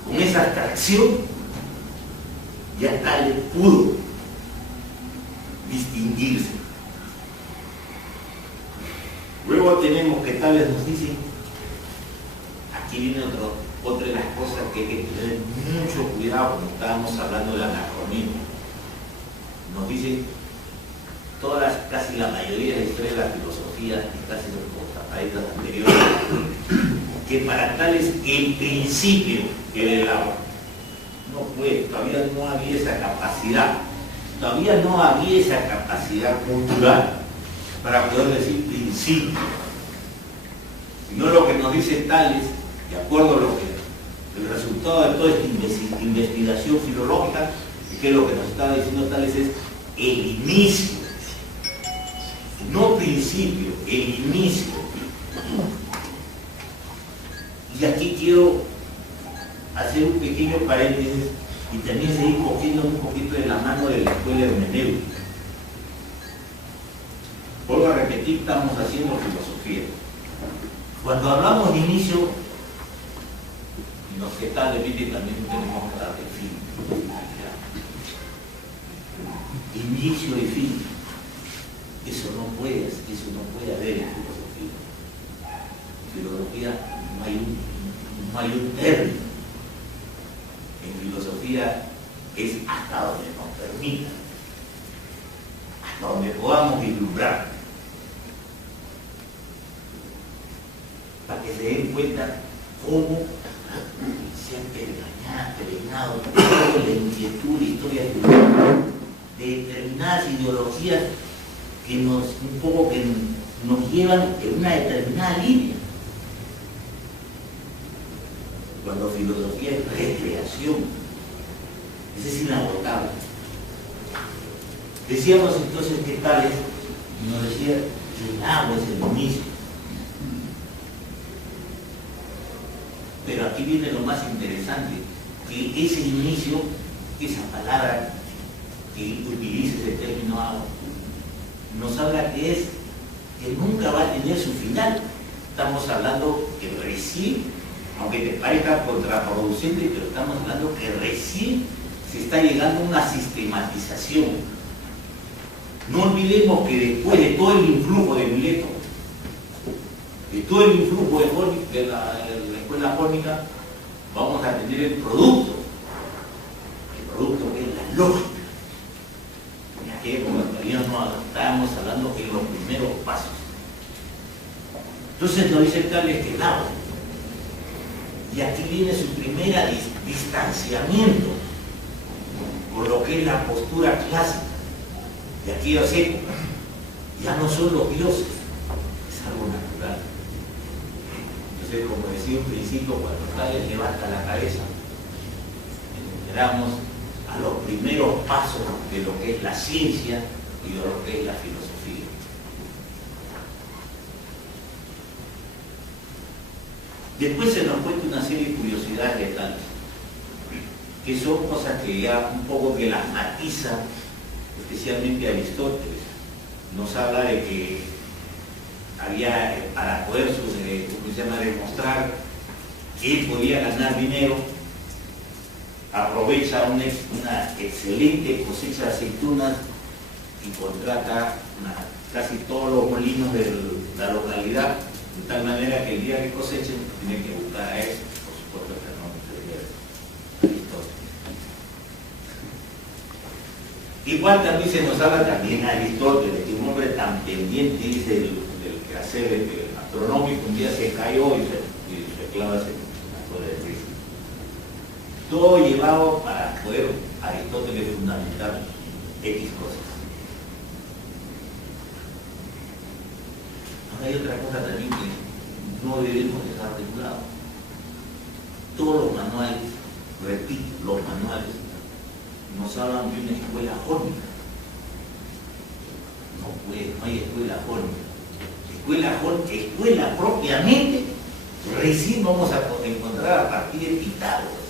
con esa atracción ya Tales pudo distinguirse. Luego tenemos que Tales nos dice, aquí viene otra de las cosas que hay que tener mucho cuidado cuando estábamos hablando del anacronismo. Nos dice casi la mayoría de la historia de la filosofía y casi los países anteriores, que para Tales el principio era el agua. No puede, todavía no había esa capacidad, cultural para poder decir principio. Sino lo que nos dice Tales, de acuerdo a lo que el resultado de toda esta investigación filológica, que lo que nos está diciendo Tales es el inicio, no principio, el inicio. Y aquí quiero hacer un pequeño paréntesis y también seguir cogiendo un poquito de la mano de la escuela hermenéutica. Vuelvo a repetir, estamos haciendo filosofía. Cuando hablamos de inicio, los que tal de también tenemos que hablar de fin. Inicio y fin. Eso no puede haber en filosofía. En filosofía no hay un término. En filosofía es hasta donde nos permita, hasta donde podamos vislumbrar, para que se den cuenta cómo se han terminado toda la inquietud de historia de determinadas ideologías que nos llevan en una determinada línea. Cuando filosofía es recreación, ese es inagotable. Decíamos entonces que Tales nos decía que el agua es el inicio. Pero aquí viene lo más interesante, que ese inicio, esa palabra que utiliza ese término agua, nos habla que nunca va a tener su final. Estamos hablando que recién, aunque te parezca contraproducente, pero estamos hablando que recién se está llegando a una sistematización. No olvidemos que después de todo el influjo de Mileto, de todo el influjo de la escuela jónica, vamos a tener el producto que es la lógica. En aquella época todavía no estábamos hablando de los primeros pasos. Entonces nos dice Tales que el agua. Y aquí viene su primera distanciamiento con lo que es la postura clásica de aquellas épocas. Ya no son los dioses, es algo natural. Entonces, como decía un principio, cuando Tales levanta la cabeza, entramos a los primeros pasos de lo que es la ciencia y de lo que es la filosofía. Después se nos cuenta una serie de curiosidades de Tales, que son cosas que ya un poco que las matiza, especialmente Aristóteles. Nos habla de que había, para poder demostrar que él podía ganar dinero, aprovecha una excelente cosecha de aceitunas y contrata casi todos los molinos de la localidad De tal manera que el día que cosechen tienen que buscar a eso, por supuesto que no sería Aristóteles. Igual también se nos habla también Aristóteles, que un hombre tan pendiente dice del quehacer astronómico, un día se cayó y se clava en la cola de risa. Todo llevado para poder Aristóteles fundamentar X cosas. Ahora hay otra cosa también que no debemos dejar de un lado. Todos los manuales, repito, los manuales nos hablan de una escuela jónica. No hay escuela jónica. Escuela propiamente, recién vamos a encontrar a partir de Pitágoras.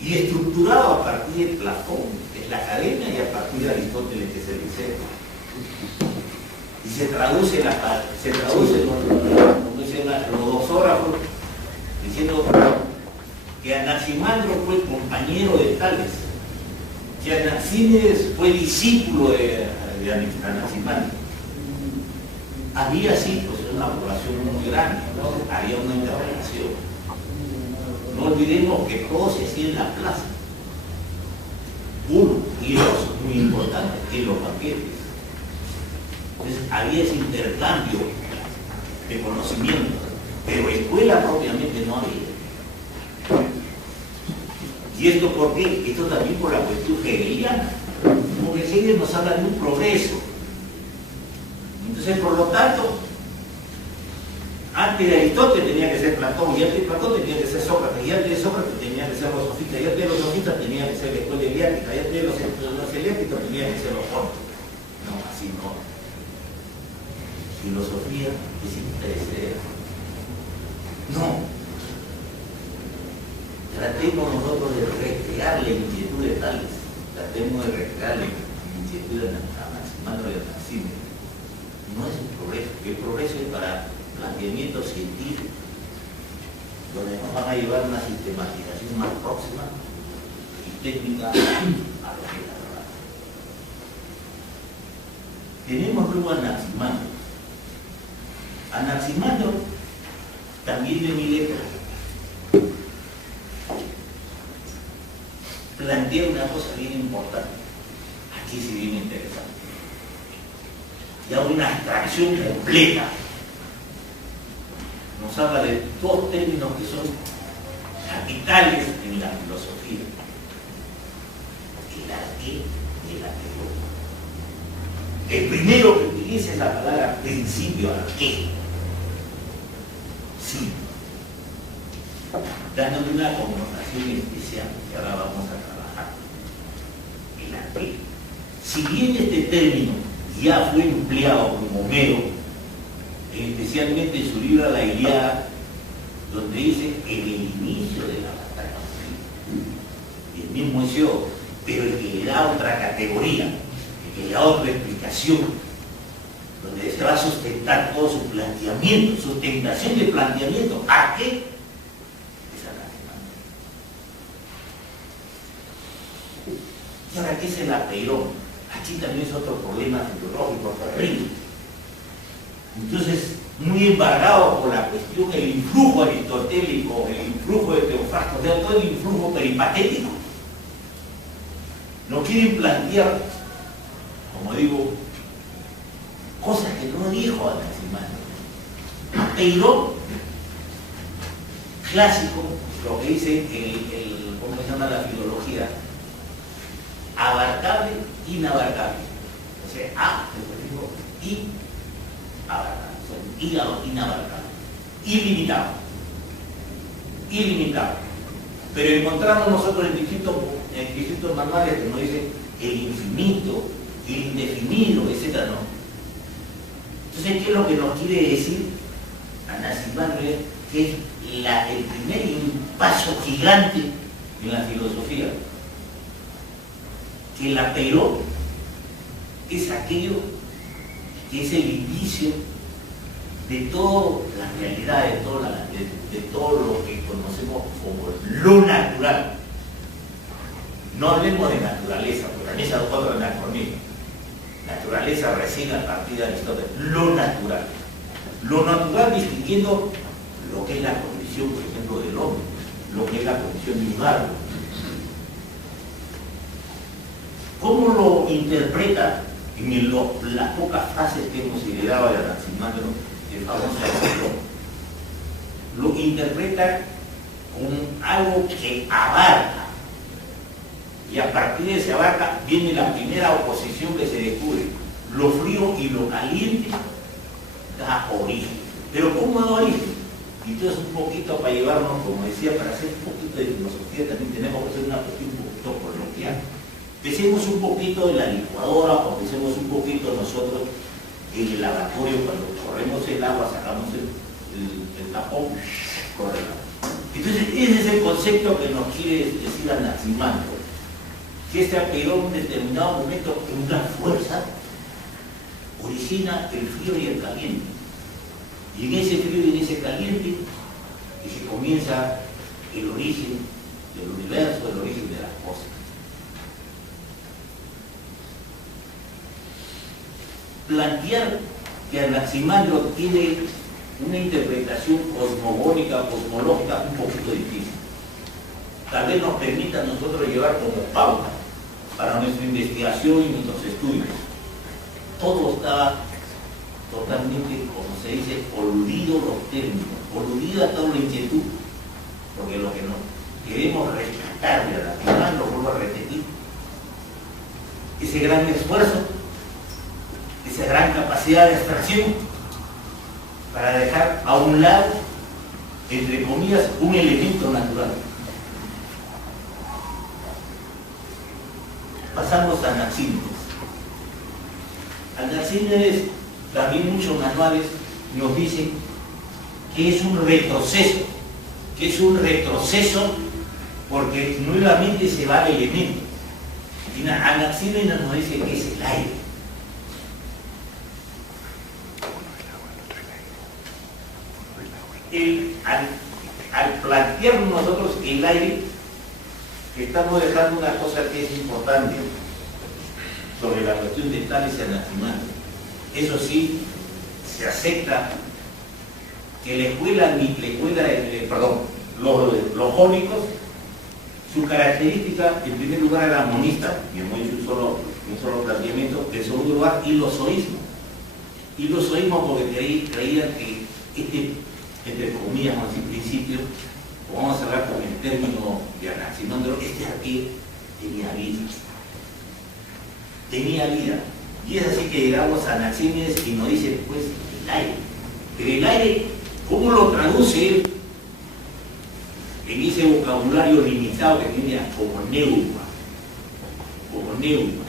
Y estructurado a partir de Platón, que es la academia, y a partir de Aristóteles, que es el liceo. Y se traduce como dicen los dosógrafos, diciendo que Anaximandro fue compañero de Tales, que Anaxímenes fue discípulo de Anaximandro. Había sí, pues, una población muy grande, ¿no? Había una interrelación. No olvidemos que todo se hacía en la plaza. Uno, y dos, muy importante, en los banquetes. Entonces había ese intercambio de conocimiento, pero escuela propiamente no había. ¿Y esto por qué? Esto también por la cuestión hegeliana, porque Hegel nos habla de un progreso. Entonces, por lo tanto, antes de Aristóteles tenía que ser Platón, y antes de Platón tenía que ser Sócrates, y antes de Sócrates tenía que ser los sofistas, y antes de los sofistas tenía que ser la escuela heliática, y antes de los heliáticos tenía que ser los jónicos. No, así no. Filosofía es imperecedera. No. Tratemos nosotros de recrear la inquietud de Tales, tratemos de recrear la inquietud de Anaximandro y Anaxímenes. No es un progreso, el progreso es para planteamientos científicos, donde nos van a llevar una sistematización más próxima y técnica a lo que es la verdad. Tenemos luego a Anaximandro. Anaximandro también de Mileto plantea una cosa bien importante. Aquí sí viene interesante. Ya una abstracción completa. Nos habla de dos términos que son capitales en la filosofía: el arqué y el ateo. El primero que utiliza es la palabra principio, arqué. Sí, dándole una connotación especial que ahora vamos a trabajar. El arqué. Si bien este término ya fue empleado por Homero, especialmente en su libro La Ilíada, donde dice en el inicio de la batalla. Y el mismo Hesíodo, pero el que le da otra categoría, el que le da otra explicación, donde se va a sustentar todo su planteamiento, sustentación de planteamiento. ¿A qué? Es Anaximandro. ¿Y ahora qué es el apeirón? Aquí también es otro problema filológico terrible. Entonces, muy embargado por la cuestión del influjo aristotélico, el influjo de Teofrasto, de todo el influjo peripatético, no quieren plantear, como digo, cosas que no dijo Anaximandro. Apeirón clásico, lo que dice ¿cómo se llama la filología? Abarcable, inabarcable. O sea, y abarcable, inabarcable, ilimitado. Pero encontramos nosotros en distintos manuales que nos dicen el infinito, el indefinido, etc. ¿no? Entonces, ¿qué es lo que nos quiere decir Anaximandro? Que es el primer paso gigante en la filosofía. Que el apeirón es aquello que es el inicio de toda la realidad, de todo lo que conocemos como lo natural. No hablemos de naturaleza, porque también es otro anacronismo. Naturaleza recién a partir de Aristóteles, lo natural. Lo natural distinguiendo lo que es la condición, por ejemplo, del hombre, lo que es la condición de un árbol. ¿Cómo lo interpreta en las pocas frases que hemos heredado de Anaximandro, el famoso ejemplo? Lo interpreta como algo que abarca, y a partir de ese abarca viene la primera oposición que se descubre: lo frío y lo caliente da origen. Pero ¿cómo da origen? Y entonces un poquito para llevarnos, como decía, para hacer un poquito de filosofía también tenemos que hacer una cuestión un poquito coloquial. Pensemos un poquito en la licuadora, o pensemos un poquito nosotros en el lavatorio, cuando corremos el agua, sacamos el tapón, corre el agua. Entonces ese es el concepto que nos quiere decir Anaximandro, que este apellido en un determinado momento, en una fuerza, origina el frío y el caliente. Y en ese frío y en ese caliente es que comienza el origen del universo, el origen de las cosas. Plantear que Anaximandro tiene una interpretación cosmogónica, cosmológica un poquito difícil. Tal vez nos permita a nosotros llevar como pauta para nuestra investigación y nuestros estudios. Todo está totalmente, como se dice, coludido los términos, coludida toda la inquietud, porque lo que nos queremos rescatar de Anaximandro, lo vuelvo a repetir, ese gran esfuerzo, esa gran capacidad de abstracción para dejar a un lado, entre comillas, un elemento natural. Pasamos a Anaxímenes. Anaxímenes, también muchos manuales nos dicen que es un retroceso, porque nuevamente se va el elemento. Y Anaxímenes nos dice que es el aire. Al plantearnos nosotros el aire, estamos dejando una cosa que es importante sobre la cuestión de Tales y Anaximandro. Eso sí, se acepta que los jónicos, su característica, en primer lugar, era monista, y hemos hecho un solo planteamiento. En segundo lugar, ilozoísmo. Ilozoísmo porque creían que entre comillas, vamos a decir, principio, vamos a hablar con el término de Anaximandro, aquí tenía vida. Tenía vida. Y es así que llegamos a Anaxímenes y nos dice, pues, el aire. Pero el aire, ¿cómo lo traduce él en ese vocabulario limitado que tiene como neuma? Como neuma.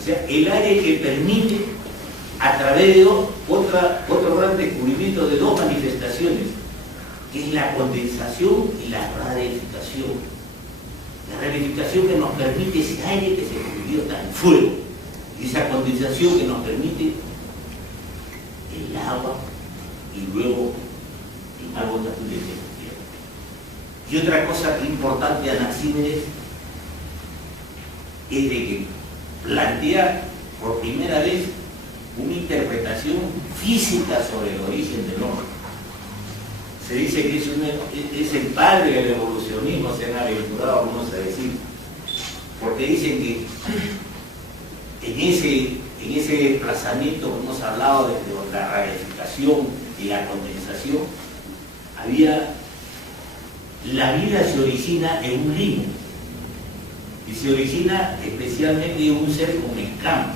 O sea, el aire que permite, a través de otro gran descubrimiento de dos manifestaciones, que es la condensación y la rarificación. La rarificación que nos permite ese aire que se convierte en fuego, y esa condensación que nos permite el agua y luego el agua de tierra. Y otra cosa importante de Anaxímenes es de que plantea por primera vez una interpretación física sobre el origen del hombre. Se dice que es el padre del evolucionismo, se han aventurado algunos a decir, porque dicen que en ese desplazamiento que hemos hablado de la rarificación y la condensación, la vida se origina en un limo, y se origina especialmente en un ser con escamas.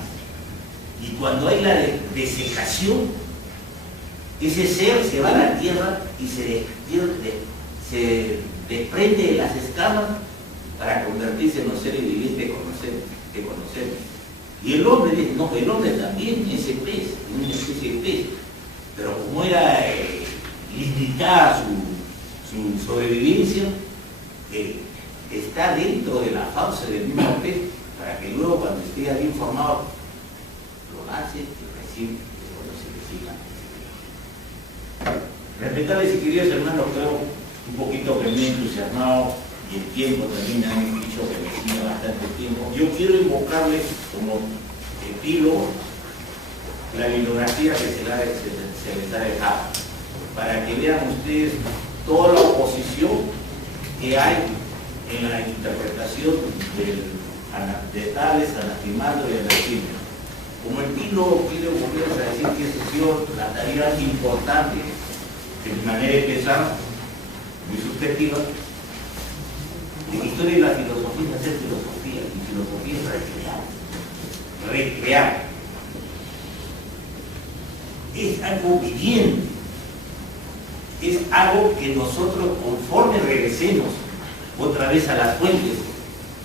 Y cuando hay la desecación, ese ser se va a la tierra y se desprende de las escamas para convertirse en los seres vivientes que conocemos. Y el hombre dice, no, el hombre también es ese pez, una especie de pez. Pero como era limitada su sobrevivencia, está dentro de la fauce del mismo pez, para que luego cuando esté bien formado, hace y recibe cuando se reciba. Respetarles y queridos hermanos, creo un poquito que me he entusiasmado y el tiempo también me han dicho que me sigue bastante tiempo. Yo quiero invocarles como epílogo la bibliografía que se les ha dejado, para que vean ustedes toda la oposición que hay en la interpretación de Tales, Anaximandro y Anaximandro. Como el Pilo volvemos a decir que esa ha sido la tarea importante de mi manera de pensar, muy subjetiva, de la historia y la filosofía es hacer filosofía, y filosofía es recrear. Es algo viviente, es algo que nosotros, conforme regresemos otra vez a las fuentes,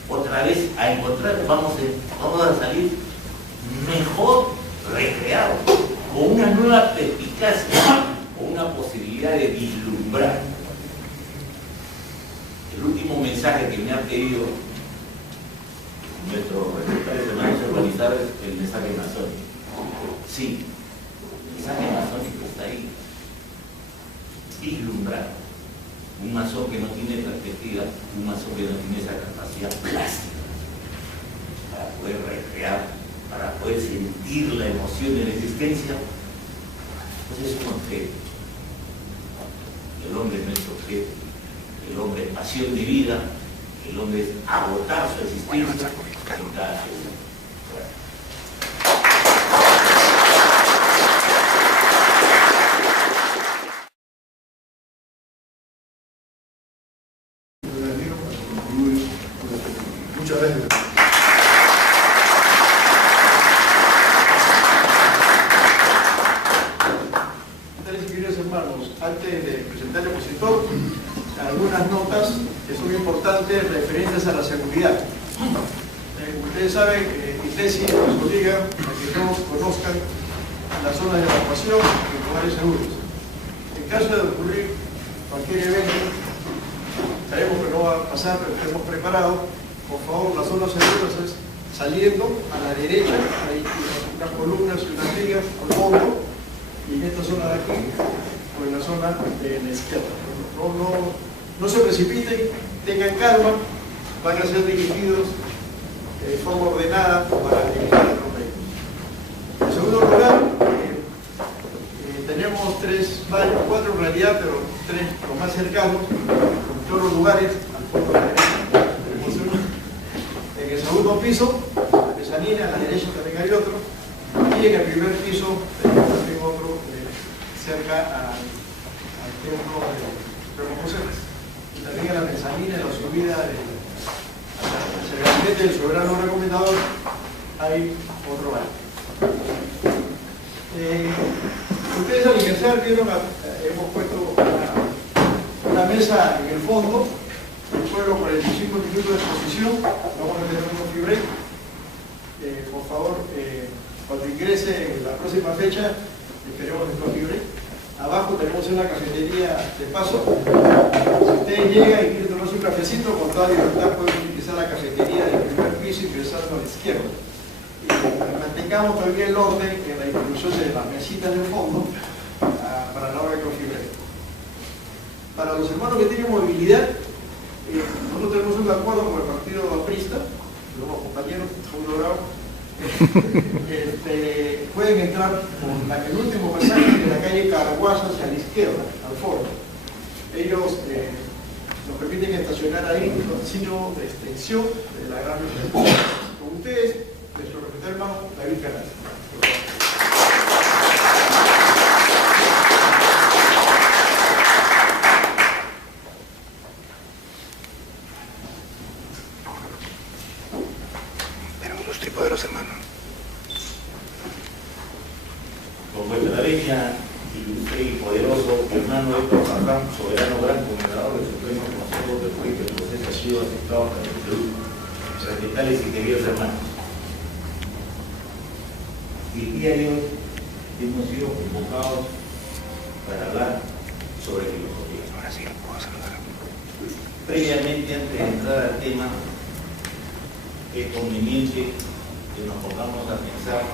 otra vez a encontrar, vamos a salir mejor recreados, con una nueva perspicacia, con una posibilidad de vislumbrar. El último mensaje que me ha pedido nuestro respetables hermanos organizadores es el mensaje masónico. Sí, el mensaje masónico está ahí. Vislumbrar. Un masón que no tiene perspectiva, un masón que no tiene esa capacidad plástica para poder recrear, para poder sentir la emoción de la existencia, pues es un objeto. El hombre no es objeto, el hombre es pasión de vida, el hombre es agotar su existencia en cada segundo. Muchas gracias. Queridos hermanos, antes de presentar el expositor, algunas notas que son importantes referentes a la seguridad. Ustedes saben que ITESI nos obliga a que todos conozcan las zonas de evacuación en lugares seguros. En caso de ocurrir cualquier evento, sabemos que no va a pasar, pero estemos preparados. Por favor, las zonas seguras es saliendo a la derecha, hay unas columnas y unas vigas al fondo, y en esta zona de aquí, o en la zona de la izquierda. No se precipiten, tengan calma, van a ser dirigidos de forma ordenada para evitar atropellos. En segundo lugar, tenemos cuatro en realidad, pero tres los más cercanos, en todos los lugares, al fondo de la derecha. Tenemos uno en el segundo piso, la mezanina, a la derecha también hay otro, y en el primer piso tenemos también otro cerca al templo de José. Y también en la mezanina, en la subida hacia el gabinete del soberano recomendador, hay otro baño. Ustedes al ingresar vieron, hemos puesto una mesa en el fondo, fueron 45 minutos de exposición, vamos a tener un coffee break. Por favor, cuando ingrese en la próxima fecha, esperemos el coffee break. Abajo tenemos una cafetería de paso. Si ustedes llegan y quieren tomarse un cafecito, con toda libertad pueden utilizar la cafetería del primer piso ingresando a la izquierda. Mantengamos también el orden en la introducción de las mesitas del fondo para la hora de coffee break. Para los hermanos que tienen movilidad, nosotros tenemos un acuerdo con el partido aprista, los compañeros, muy logrado. Pueden entrar por el último pasaje de la calle Caraguasa hacia la izquierda, al fondo. Ellos nos permiten estacionar ahí con signo de extensión de la gran biblioteca. Con ustedes, nuestro respetable hermano David Canal. Tenemos los tripoderos, hermano. Con vuestra derecha, ilustre y poderoso hermano Héctor Farrán, soberano gran comendador del Supremo Consejo del Juez que el proceso ha sido aceptado para el Perú. Respetables y queridos hermanos, el día de hoy hemos sido convocados para hablar sobre filosofía. Ahora sí, puedo saludar. Previamente, antes de entrar al tema, es conveniente que nos pongamos a pensar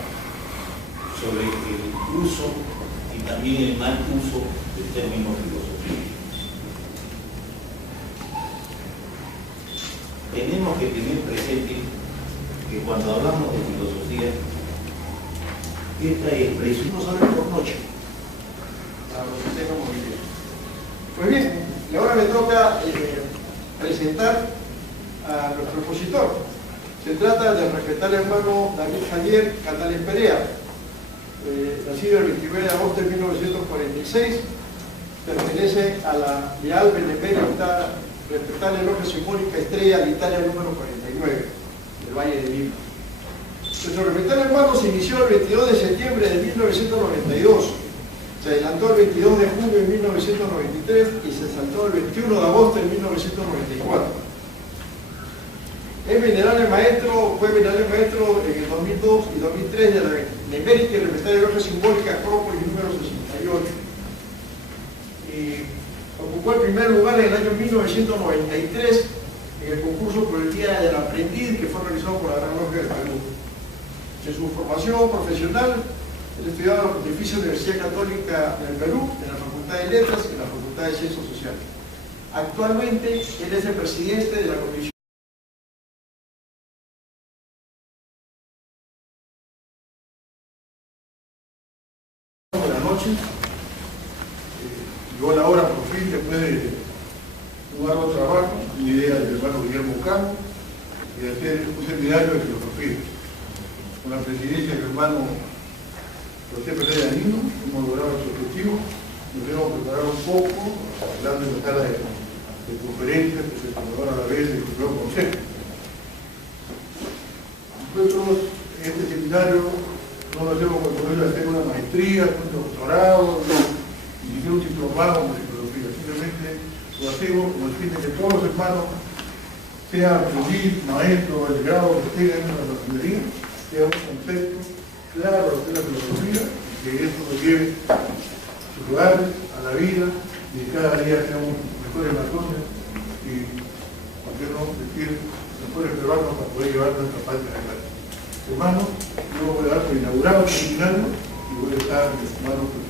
sobre el uso y también el mal uso del término filosofía. Tenemos que tener presente que cuando hablamos de filosofía Fiesta y expresión. 5 soles por noche, para los que tengan movilidad. Pues bien, y ahora me toca presentar a nuestro expositor. Se trata del respetable hermano David Javier Catales Perea, nacido el 29 de agosto de 1946, pertenece a la Leal Benemérita Respetable Logia Simbólica Estrella de Italia número 49, del Valle de Lima. Nuestro respetable hermano se inició el 22 de septiembre de 1992, se adelantó el 22 de junio de 1993 y se saltó el 21 de agosto de 1994. Es venerable maestro, fue venerable maestro en el 2002 y 2003 de la Benemérita y Respetable Logia Simbólica Acrópolis número 68. Y ocupó el primer lugar en el año 1993 en el concurso por el Día del Aprendiz que fue realizado por la Gran Logia del Perú. En su formación profesional, él estudiaba en la Pontificia Universidad Católica del Perú, en la Facultad de Letras y en la Facultad de Ciencias Sociales. Actualmente, él es el presidente de la Comisión de la noche. Llegó la hora por fin, después de un arduo trabajo, una idea del hermano Guillermo Cano, y de hacer un seminario de filosofía. Con la presidencia del hermano José Pérez Danino, hemos logrado su objetivo. Nos hemos preparado un poco, hablando de la sala de conferencias que se colaboran a la vez del nuevo consejo. Nosotros en este seminario no lo hacemos con el modelo de hacer una maestría, un doctorado, ni siquiera un diplomado en psicología. Simplemente lo hacemos con el fin de que todos los hermanos, sean aprendiz, maestro, el grado que tengan en la masonería, sea un concepto claro de la filosofía, que eso nos lleve a sus lugares, a la vida, y cada día seamos mejores masones y, por qué no decir, mejores peruanos para poder llevar nuestra patria adelante. Hermanos, yo voy a dar por inaugurado este seminario y voy a estar en manos